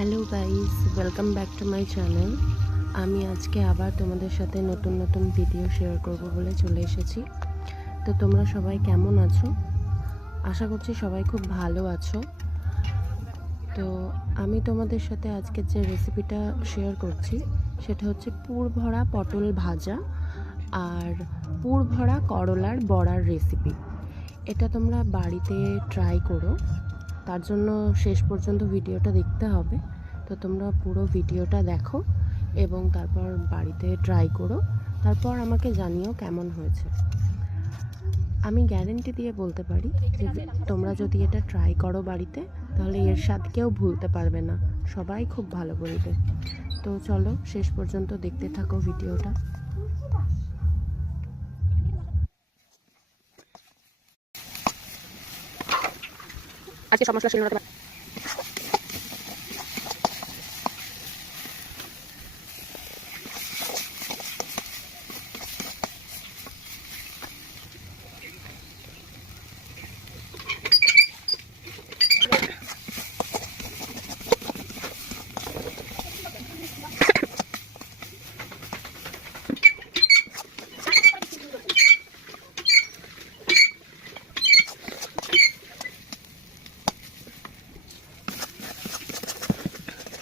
Hello guys welcome back to my channel আমি আজকে আবার তোমাদের সাথে নতুন নতুন ভিডিও শেয়ার করব বলে চলে এসেছি। তো তোমরা সবাই কেমন আছো? আশা করছি সবাই খুব ভালো আছো। তো আমি তোমাদের সাথে আজকের যে রেসিপিটা শেয়ার করছি, সেটা হচ্ছে পুর ভরা পটল ভাজা আর পুর ভরা করলার বড়ার রেসিপি এটা তোমরা বাড়িতে ট্রাই করো। তার জন্য শেষ পর্যন্ত ভিডিওটা দেখতে হবে। তো তোমরা পুরো ভিডিওটা দেখো এবং তারপর বাড়িতে ট্রাই করো। তারপর আমাকে জানিও কেমন হয়েছে। আমি গ্যারেন্টি দিয়ে বলতে পারি যে তোমরা যদি এটা ট্রাই করো বাড়িতে, তাহলে এর স্বাদ কেউ ভুলতে পারবে না। সবাই খুব ভালো বলবে। তো চলো শেষ পর্যন্ত দেখতে থাকো ভিডিওটা। Aquí somos los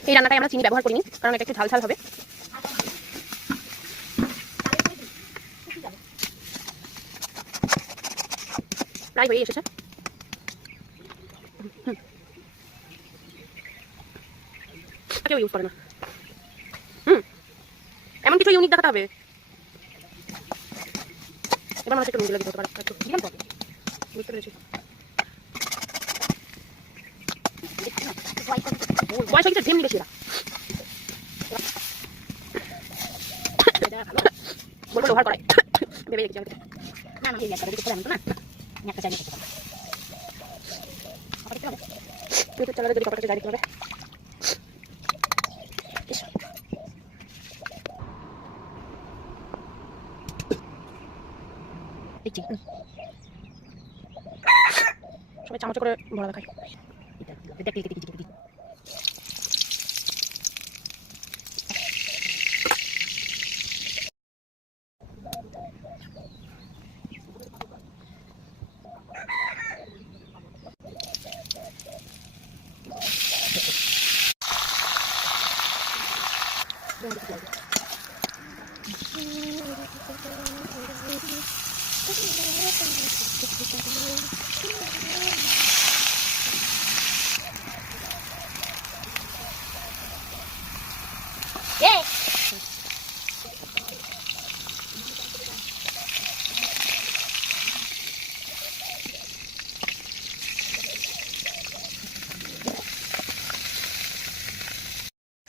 এই রান্নাটায় আমরা চিনি ব্যবহার করিনি, কারণ এটা একটু ঝাল ঝাল হবে। প্রায় হয়ে এসেছে। কেউ ইউজ করে না। হুম। এমন কিছু ইউনিক দেখাতে হবে। এবার মনে হচ্ছে একটু নুন দিতে পারে। একটু দিলাম তো। বুঝতে পেরেছি। বয়স হয়ে গেছে ঝেমনি বেশি এরা বলব লোহার করাই ভেবে রেখেছি না না একটা দিকে আমি তো না একটা চাইলে করতে পারব ইউটিউব যদি কপালটা যাই দিতে হবে ইস, দেখছি সবাই চামচে করে ভরা দেখায় দেখতে দেখতে দেখতে দেখতে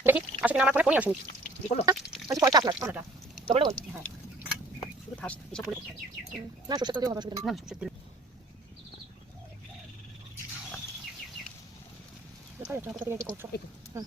দেখি আসলে কিনা আমার ফোনে ফোনই আসেনি কি করল বলছি পয়সা আপনার কোনটা ডবল ডবল হ্যাঁ শুধু থাস, এসব করে করতে না, সরষের তেল হবে, অসুবিধা না না, সরষের তেল দেখা যাচ্ছে কোথা থেকে করছ? তো। হুম